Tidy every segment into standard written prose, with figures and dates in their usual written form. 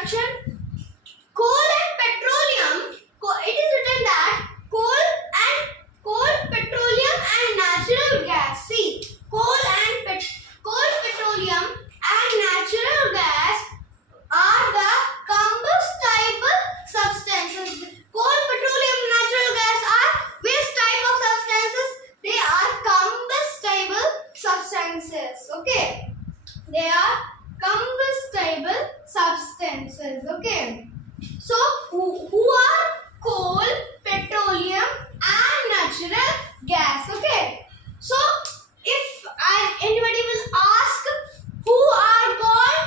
introduction. Coal and petroleum. It is written that coal, petroleum, and natural gas. See, coal, petroleum, and natural gas are the combustible substances. Coal, petroleum, natural gas are which type of substances? They are combustible substances. Okay, they are combustible substances. Okay, so who are coal, petroleum, and natural gas? Okay, so if anybody will ask who are called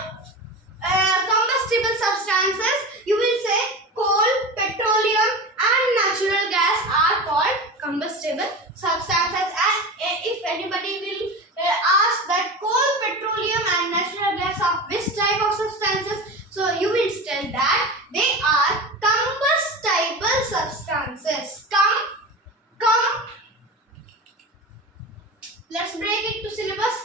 combustible substances, you will say coal, petroleum, and natural gas are called combustible substances. And if anybody will ask that coal, petroleum, and natural gas are which type of substances, so you will tell that they are combustible substances. Let's break it to syllabus.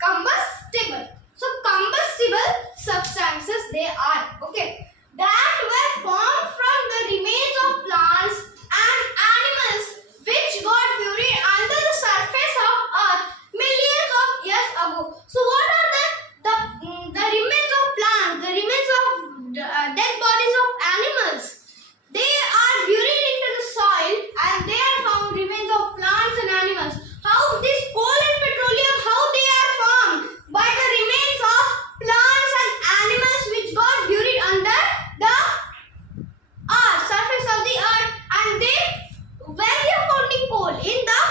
Combustible. So combustible substances they are. Okay, that were formed from the remains of plants and animals which got buried under the surface of earth millions of years ago. So what are the remains of plants, the remains of dead bodies of animals? They are buried into the soil and they are found remains of plants and animals. How this coal and petroleum, how they are formed? By the remains of plants and animals which got buried under the earth, surface of the earth, and they, where they are finding coal? In the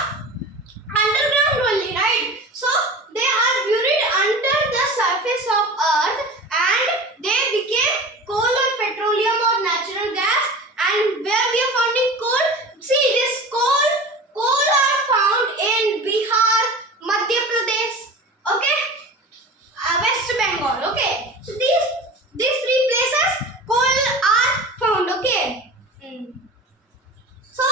underground only, right? So they are buried under the surface of earth and they became coal or petroleum or natural gas. And where we are finding coal? See, this coal are found in Bihar, Madhya Pradesh, okay, West Bengal. Okay, so these three places coal are found. Okay. So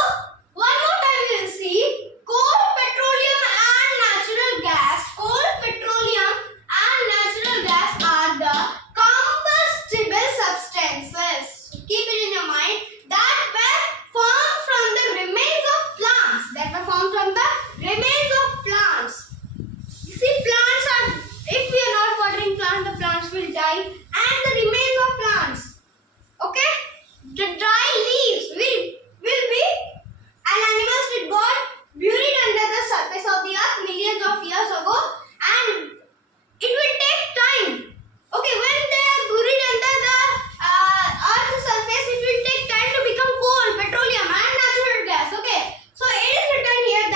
one more time we will see coal, petroleum, and natural gas. Coal, petroleum, and natural gas are the combustible substances. So keep it in your mind that were formed from the remains of plants. You see, plants are, if we are not watering plants, the plants will die, and the remains of plants, okay, the dry leaves will be, and animals which got buried under the surface of the earth millions of years ago, and it will take time. Okay, when they are buried under the earth's surface, it will take time to become coal, petroleum, and natural gas. Okay, so it is written here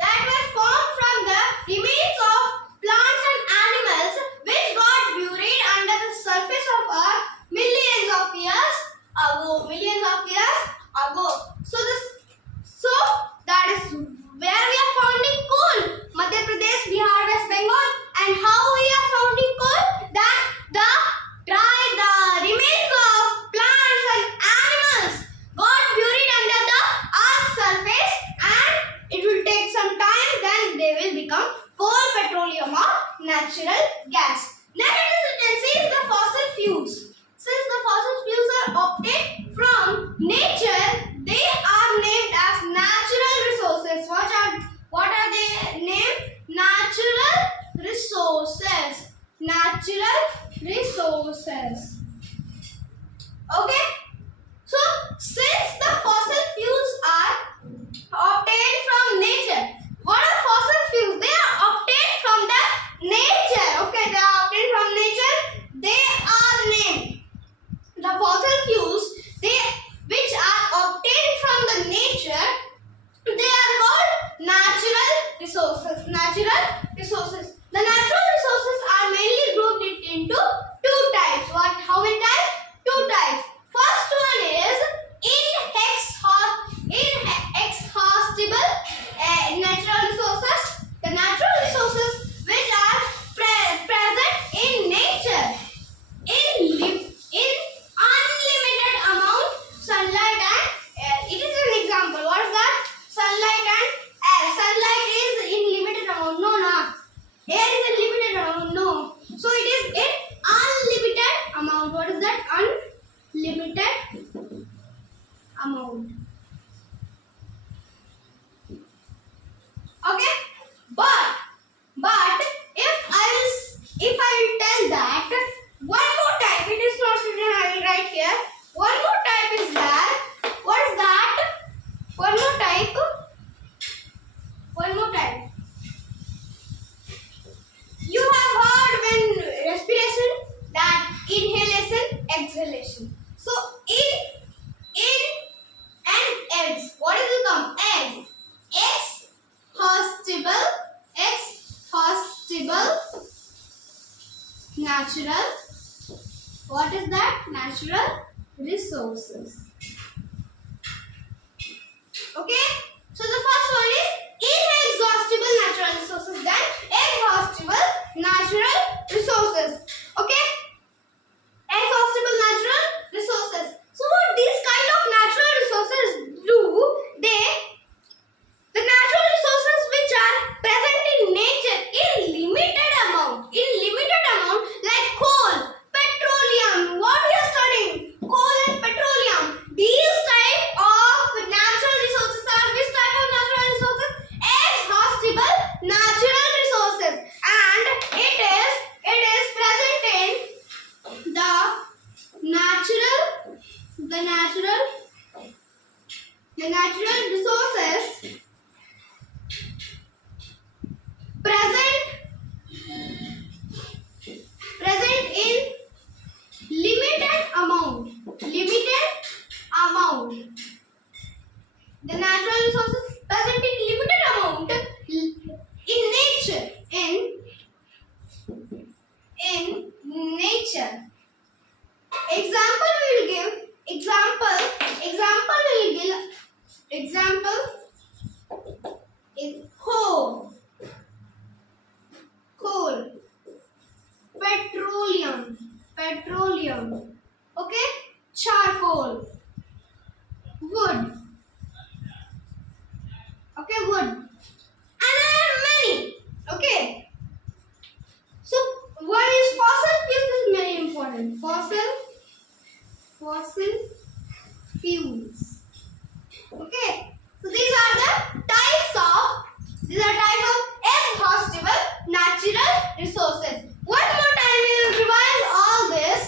that were formed from the remains of plants and animals which got buried under the surface of earth millions of years ago. So that is where we are finding coal, Madhya Pradesh, Bihar, West Bengal. And how we are finding coal? That the remains of plants and animals got buried under the earth's surface, and it will take some time, then they will become coal, petroleum, or natural gas. Next it is the fossil fuels. Since the fossil fuels are obtained from nature, they are named as natural resources. What are they named? Natural resources. Okay. So since the fossil fuels are obtained from nature, what are fossil fuels? They are obtained from the nature. Okay, they are obtained from nature. They are named the fossil fuels. Which are obtained from the nature. They are called natural resources. The natural resources are mainly grouped into two types. How many types? Two types. First Air is a limited amount. No. So it is in unlimited amount. What is that? Unlimited amount. Okay. But if I will tell that one more type, it is not written. I will write here. One more type is that. What is that? One more type. One more type. You have heard when respiration, that inhalation, exhalation. So in and eggs. What is it come? Eggs. Exhaustible, natural. What is that? Natural resources. Okay. So the first one is inexhaustible natural resources. Then exhaustible natural resources. Okay. Exhaustible natural resources. So what these kind of natural resources do? The natural resources which are present in nature in limited amount, like coal, petroleum. What we are studying? Coal and petroleum. These type of natural resources are which type of natural resources? Exhaustible natural resources, and it is present in the natural resources present in limited amount. The natural resources present in limited amount in nature. In nature. Example we will give. Example is coal, petroleum, okay, charcoal, wood, okay, wood, and there are many, okay. So one is fossil fuels is very important. Fossil fuels. Okay. So these are types of exhaustible natural resources. One more time we will revise all this.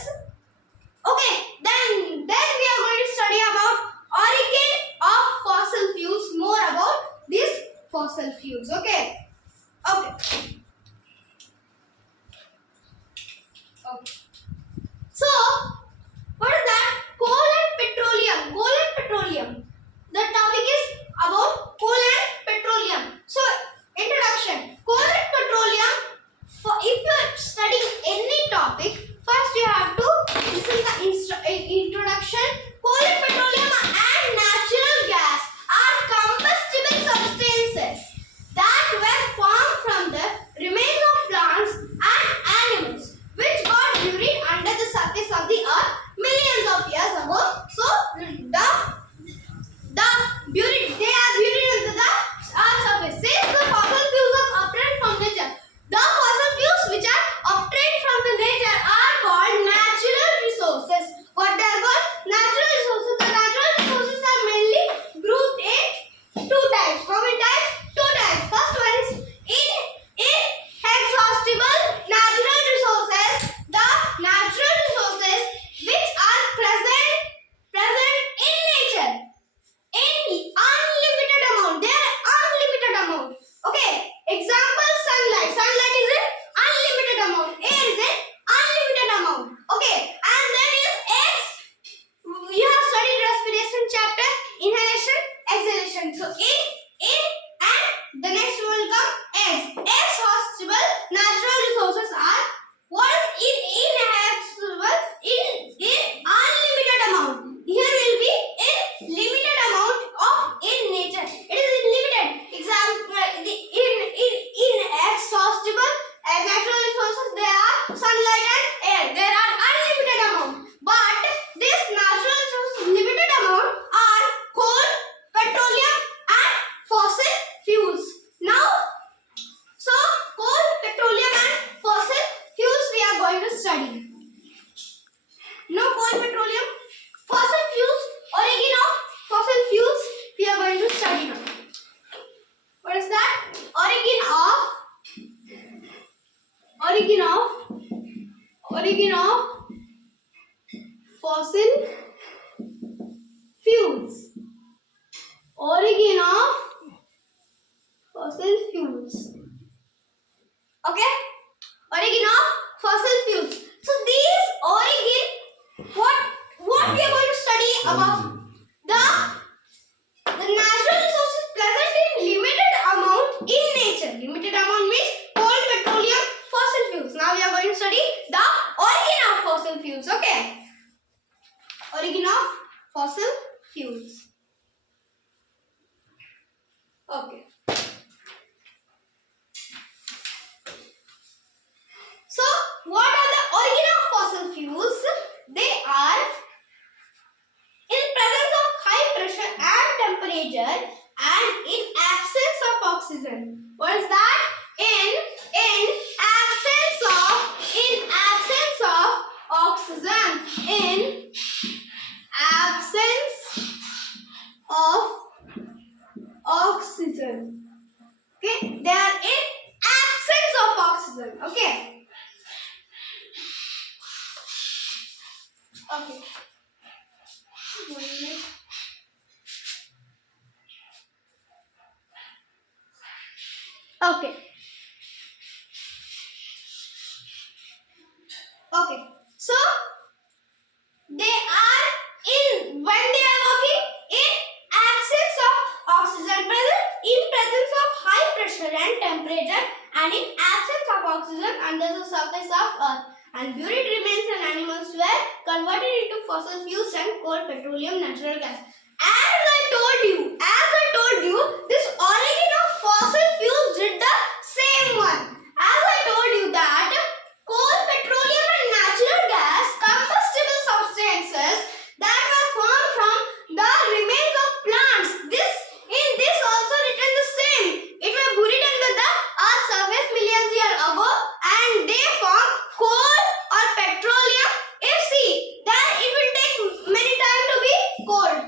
study. No coal, petroleum, fossil fuels, origin of fossil fuels we are going to study now. What is that? Origin of fossil fuels. Origin of fossil fuels. Okay? Origin of fossil fuels. So these origin, what we are going to study about the natural resources present in limited amount in nature. Limited amount means coal, petroleum, fossil fuels. Now we are going to study the origin of fossil fuels. Okay? Origin of fossil fuels. Okay. So, what are the origin of fossil fuels? They are in presence of high pressure and temperature and in absence of oxygen. What is that? In absence of oxygen. In absence of oxygen. Okay, they are in absence of oxygen. Okay. Okay. 1 minute. Okay. Okay. So they are when they are working in absence of oxygen, in presence of high pressure and temperature, and in absence of oxygen under the surface of earth, and buried remains and animals were converted into fossil fuels and coal, petroleum, natural gas. As I told you, this origin of fossil fuels did the same one. As I told you that coal, petroleum and natural gas, combustible substances that were formed from the remains of plants. In this also written the same. It was buried under the earth's surface millions of years ago and they form coal or petroleum. If see, then it will take many time to be cold.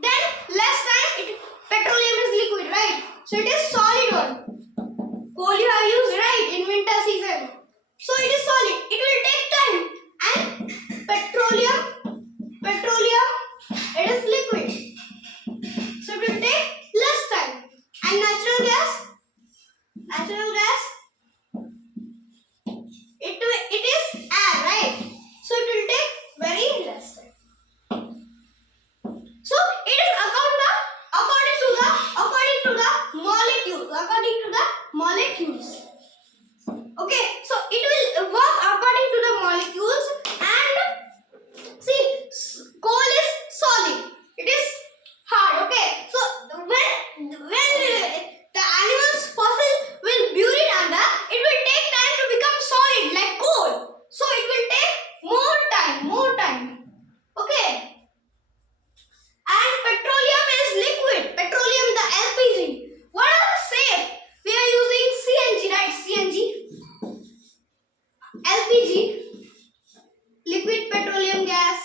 Then less time, petroleum is liquid, right? So it is solid one. Coal you have used, right, in winter season. So it is solid. It will take time. And petroleum, it is liquid. So it will take less time. And natural gas, it is air, right? So it will take very less time. So it is according to the molecules. Okay, so it will work according to the molecules. And see, coal is solid. It is hard. Okay, so when the animals fossil will bury it under, it will take time to become solid like coal. So it will take more time. Okay. And petroleum is liquid. Petroleum, the LPG. What are the same? We are using CNG, right? CNG. LPG. Liquid petroleum gas.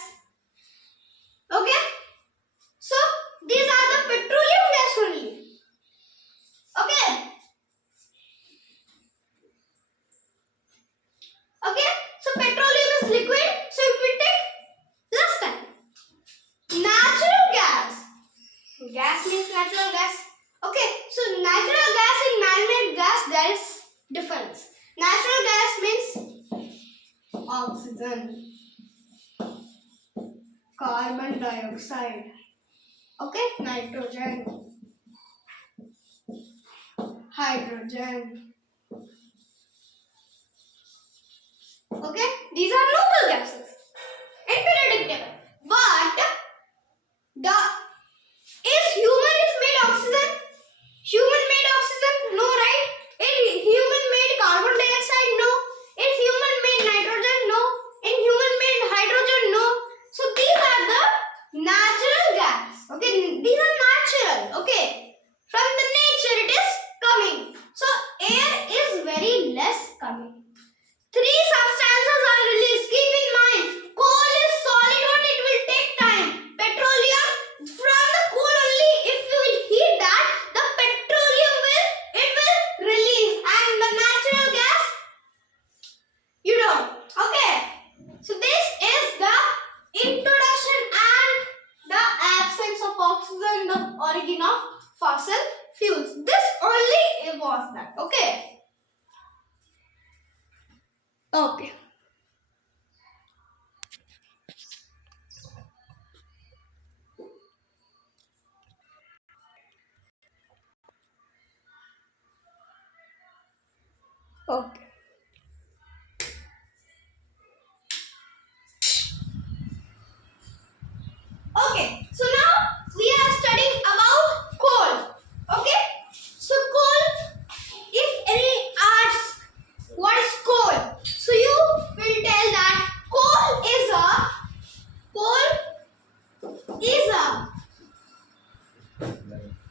Okay? So, these are the petroleum gas only. Okay? Okay? So, petroleum is liquid. So, it will take less time. Natural gas. Gas means natural gas. Okay, so natural gas and man-made gas, there is difference. Natural gas means oxygen, carbon dioxide, okay, nitrogen, hydrogen. Okay, these are noble gases and periodic table. But is human is made oxygen? Human made oxygen? No, right? Is human made carbon dioxide? No. Is human made nitrogen? No. In human made hydrogen? No. So these are the natural gas. Okay, these are natural. Okay, from the nature it is coming. So air is very less coming. Three substances cause that. Okay. Okay. Okay. Okay, so now we are studying about coal. Okay, so coal, if any asks what is coal, so you will tell that coal is a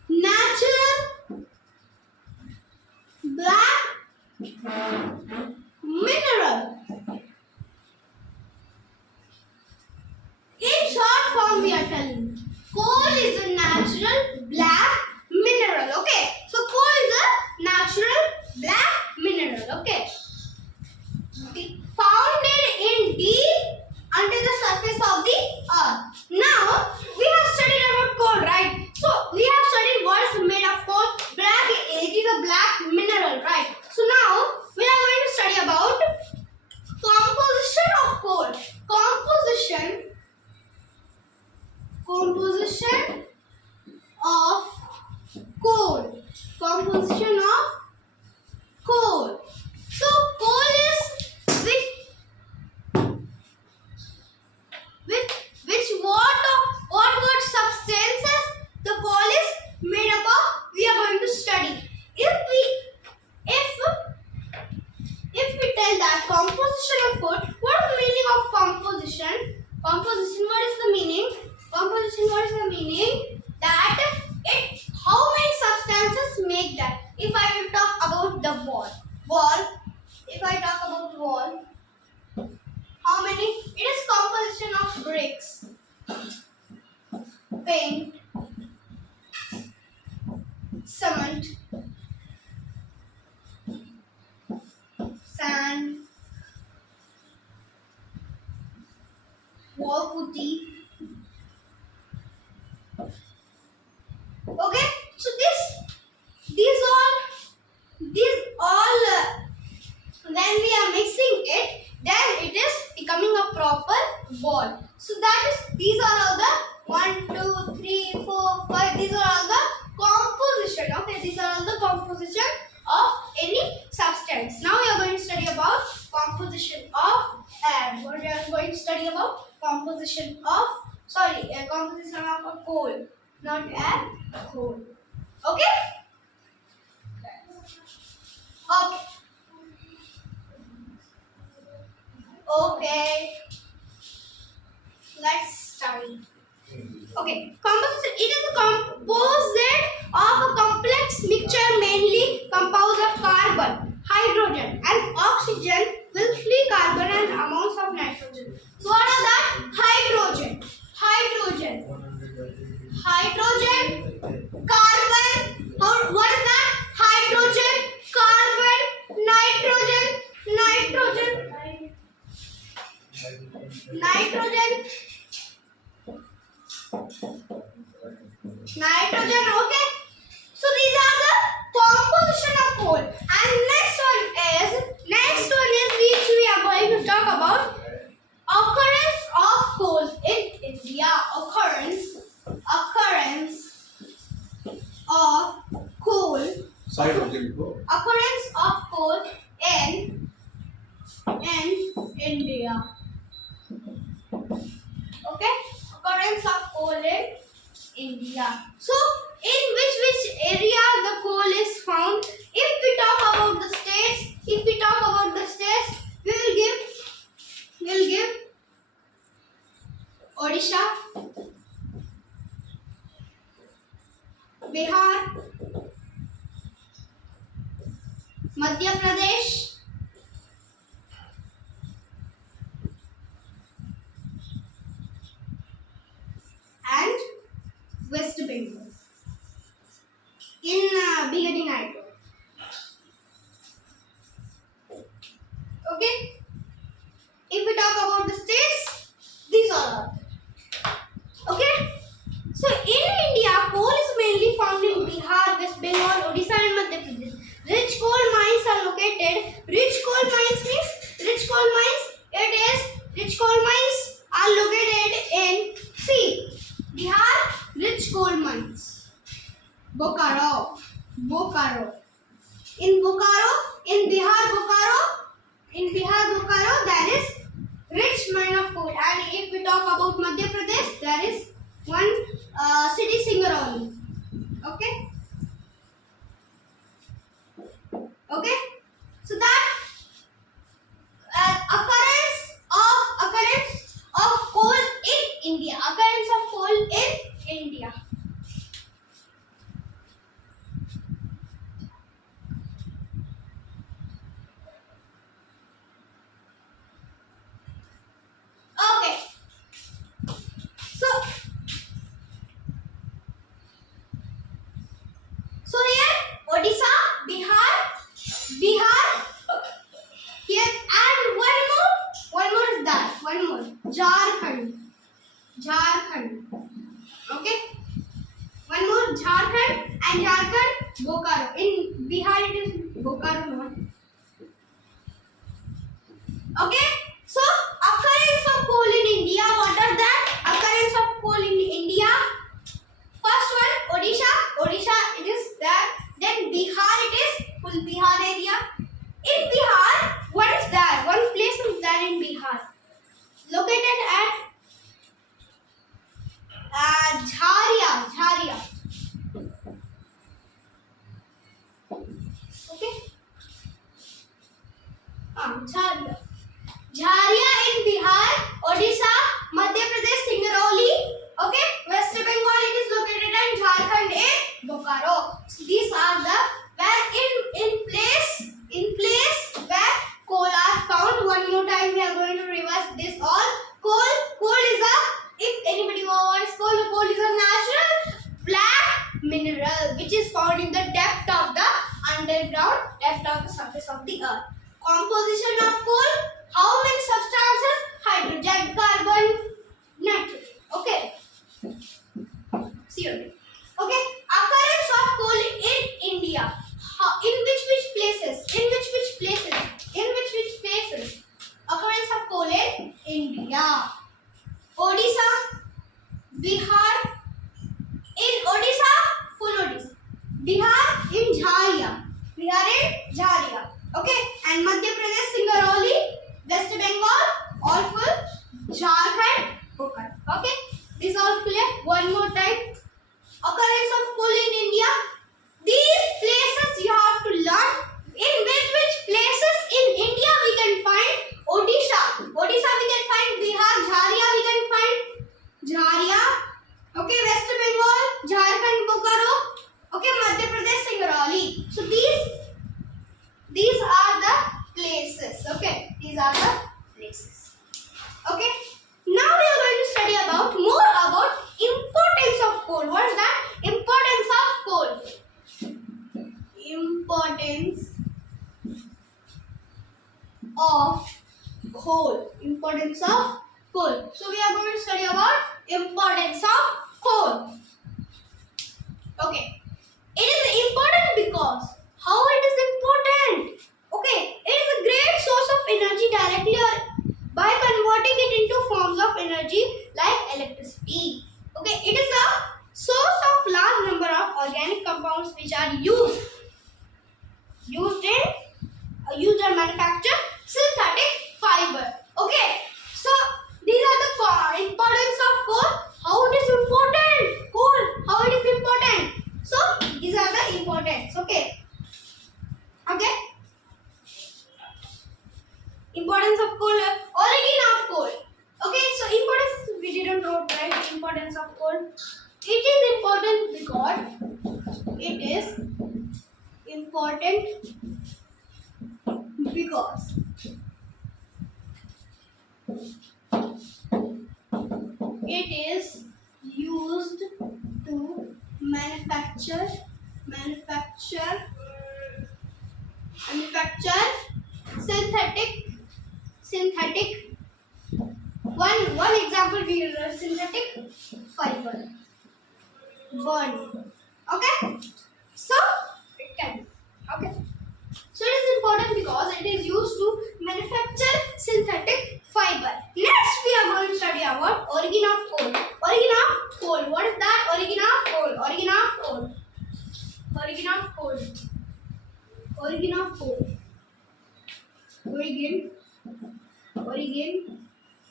natural black mineral. In short form, we are telling coal is a natural black mineral. Okay, so coal is a natural black mineral. Okay, founded in deep under the surface of the earth. Now we have studied about coal, right? So we have studied what is made of coal. Black, it is a black mineral, right? So now we are going to study about composition of coal. Composition of coal. Composition of coal. So coal is which what substances the coal is made up of, we are going to study. If we tell that composition of coal, what is the meaning of composition? Composition, what is the meaning? Composition, what is the meaning? That it, how many substances make that? If I will talk about the wall, if I talk about wall, how many? It is composition of bricks, paint, cement, sand, wall putty. Okay, so these all when we are mixing it, then it is becoming a proper wall. So that is, these are all the 1, 2, 3, 4, 5. These are all the composition. Okay, these are all the composition of any substance. Now we are going to study about composition of air. What we are going to study about composition of composition of a coal, not air, coal. Okay. Okay. Okay. Let's study. Okay. Composition. It is a composite of a complex mixture mainly composed of carbon, hydrogen, and oxygen with free carbon and amounts of nitrogen. So what are that? Hydrogen, carbon. What is that? Hydrogen, carbon, nitrogen. Okay. So these are the composition of coal. And next one is which we are going to talk about occurrence of coal in India. Occurrence of coal. Occurrence of coal in India. Okay, occurrence of coal in India. So in which area the coal is found? If we talk about the states, we will give Odisha, Bihar, Madhya Pradesh, and West Bengal. In beginning I told. Okay. If we talk about the states, these are all. Okay. So in India, coal is mainly found in Bihar, West Bengal, Odisha, and Madhya Pradesh. Bokaro, in Bihar Bokaro, there is rich mine of coal. And if we talk about Madhya Pradesh, there is one city Singrauli. Okay. Okay. So that occurrence of coal in India. Occurrence of coal in India. Okay. So here Odisha, Bihar. Here and one more is that. One more. Jharkhand. Okay. One more Jharkhand and Jharkhand Bokaro. In Bihar it is Bokaro not. Okay. So occurrence of coal in India. What are that? Occurrence of coal in India. First one Odisha it is there. Then Bihar it is full Bihar area. In Bihar, what is there? One place is there in Bihar, located at Jharia. Okay. Jharia in Bihar, Odisha, Madhya Pradesh, Singrauli. Okay. West Bengal it is located in Jharkhand in Bokaro. So these are the where in place where coal are found. One more time we are going to revise this all. Coal is a, if anybody wants coal is a natural black mineral which is found in the depth of the underground, depth of the surface of the earth. Composition of coal, how many substances? Hydrogen, carbon, nitrogen. Okay. CO2. Okay. Occurrence of coal in India. In which places? Occurrence of coal in India. Odisha, Bihar. In Odisha, full Odisha. Bihar in Jharia. Okay. And Madhya Pradesh, Singrauli. West Bengal, all full. Jharkhand, Bokaro. Okay. This all clear. One more time. Occurrence of coal in India. These places you have to learn. In which places in India we can find Odisha we can find Bihar, Jharia we can find Jharia. Okay, West Bengal, Jharkhand, Bokaro. Okay, Madhya Pradesh, Singrauli. So these are the places. Okay, these are the places. Okay. Now we are going to study more about importance of coal. What is that? Importance of coal. Importance of coal. So we are going to study about importance of coal. Okay. It is important because how it is important? Okay. It is a great source of energy directly or by converting it into forms of energy like electricity. Okay. It is a source of large number of organic compounds which are used and manufacture synthetic fiber. Okay. So these are the importance of coal. How it is important? Coal. How it is important? So these are the importance. Okay. Okay. Importance of coal. Origin of coal. Okay. So importance we didn't wrote right. Importance of coal. It is important because it is used to manufacture synthetic one example we use synthetic fiber bond. Okay, so it can. Okay, so it is important because it is used to manufacture synthetic fiber. Next we are going to study about origin of coal. What is that? Origin of coal. of coal. Origin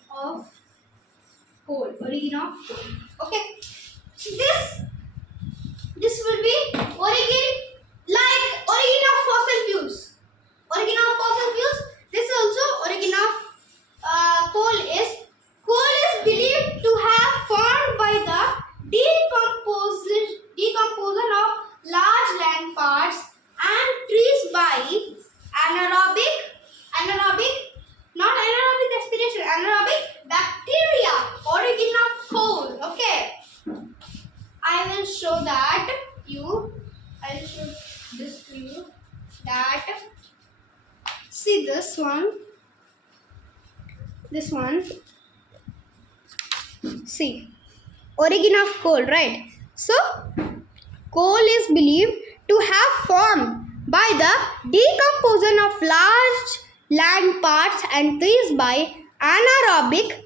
of coal. Origin of coal. Okay. So this will be origin, like origin of fossil fuels. Origin of fossil fuels. This is also origin of coal is believed to have formed by the decomposition of large land parts and trees by not anaerobic respiration, anaerobic bacteria. Origin of coal. Okay. I will show this to you. That, see this one. See, origin of coal, right? So, coal is believed to have formed by the decomposition of large land parts and trees by anaerobic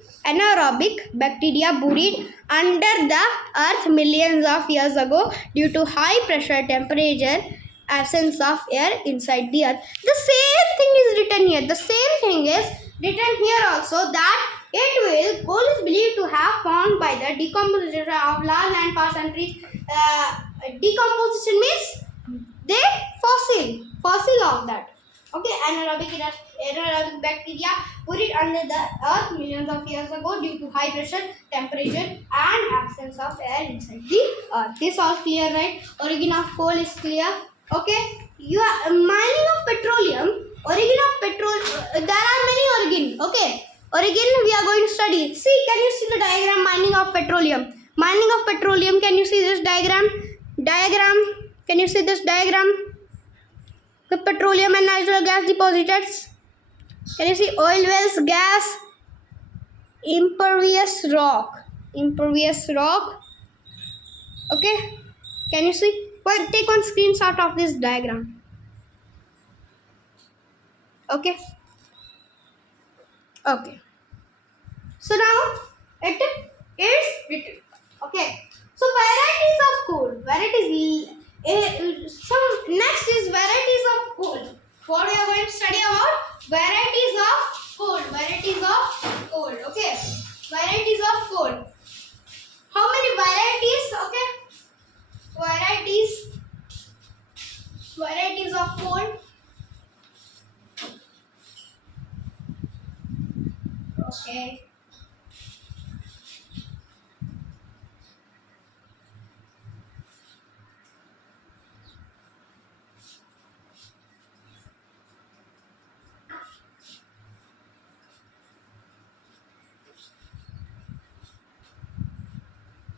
bacteria buried under the earth millions of years ago due to high pressure, temperature, absence of air inside the earth. The same thing is written here. The same thing is written here also, that coal is believed to have formed by the decomposition of large land parts and trees. Decomposition means they fossil of that. Okay, anaerobic bacteria buried under the earth millions of years ago due to high pressure, temperature, and absence of air inside the earth. This all clear, right? Origin of coal is clear. Okay, mining of petroleum. Origin of petrol. There are many origin. Okay, origin we are going to study. See, can you see the diagram? Mining of petroleum. Mining of petroleum. Can you see this diagram? Can you see this diagram? The petroleum and natural gas deposits. Can you see oil wells, gas, impervious rock. Okay, can you see? Well, take one screenshot of this diagram. Okay. So now it is written. Okay. So varieties of coal. Next is varieties of coal. What we are going to study about? Varieties of coal. Okay. Varieties of coal. How many varieties? Okay. Varieties of coal. Okay.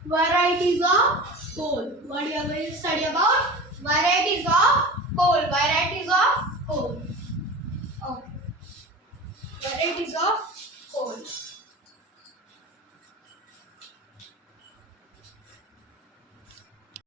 Varieties of coal. What we are going to study about? Varieties of coal. Okay. Varieties of coal.